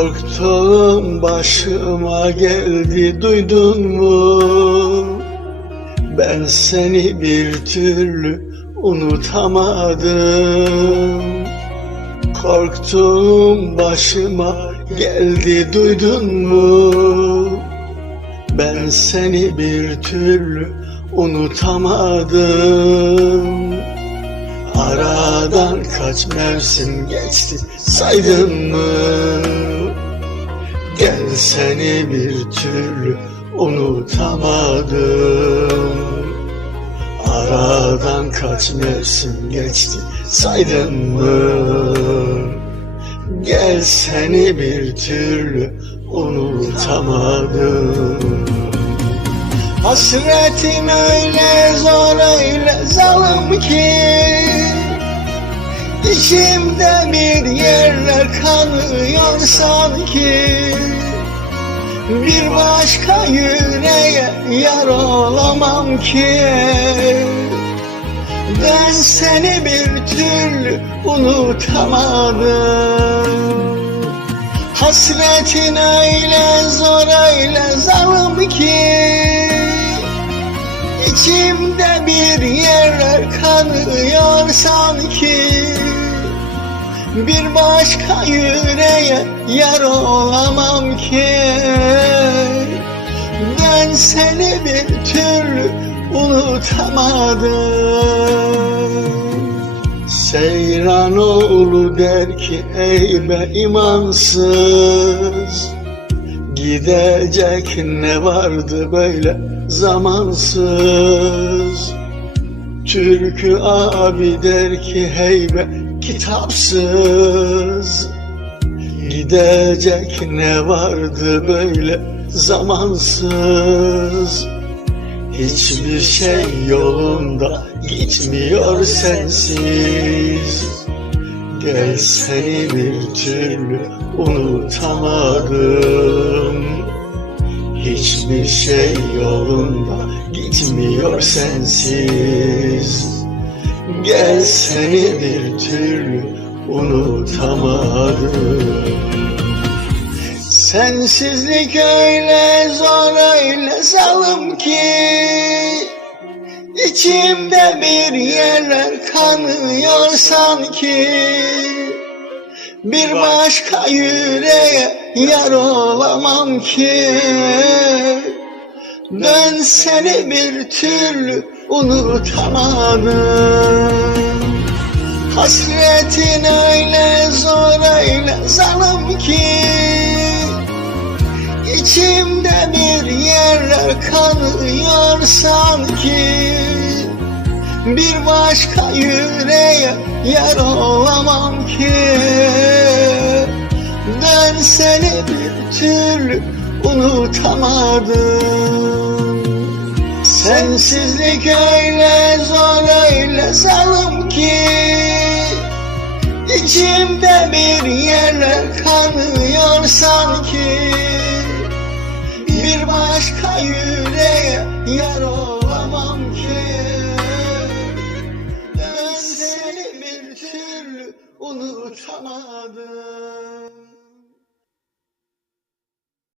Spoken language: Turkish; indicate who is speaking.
Speaker 1: Korktuğum başıma geldi duydun mu? Ben seni bir türlü unutamadım. Korktuğum başıma geldi duydun mu? Ben seni bir türlü unutamadım. Aradan kaç mevsim geçti saydın mı? Seni bir türlü unutamadım. Aradan kaç mevsim geçti saydın mı? Gel seni bir türlü unutamadım. Hasretin öyle zor öyle zalim ki İçimde bir yerler kanıyor sanki Bir başka yüreğe yar olamam ki. Ben seni bir türlü unutamadım. Hasretin öyle zor öyle zalim ki. İçimde bir yerler kanıyor sanki Bir başka yüreğe yar olamam ki. Ben seni bir türlü unutamadım. Seyranoğlu der ki ey be imansız Gidecek ne vardı böyle zamansız? Türkü abi der ki hey be kitapsız. Gidecek ne vardı böyle zamansız? Hiçbir şey yolunda gitmiyor sensiz. Gel seni bir türlü unutamadım. Hiçbir şey yolunda gitmiyor sensiz Gel seni bir türlü unutamadım. Sensizlik öyle zor öyle zalim ki İçimde bir yerler kanıyor sanki. Bir başka yüreğe yar olamam ki. Ben seni bir türlü unutamadım. Hasretin öyle zor öyle zalim ki İçimde bir yerler kanıyor sanki. Bir başka yüreğe yar olamam ki. Ben seni bir türlü unutamadım Sensizlik öyle zor öyle zalim ki İçimde bir yerler kanıyor sanki. Bir başka yüreğe yar olamam ki. Ben seni bir türlü unutamadım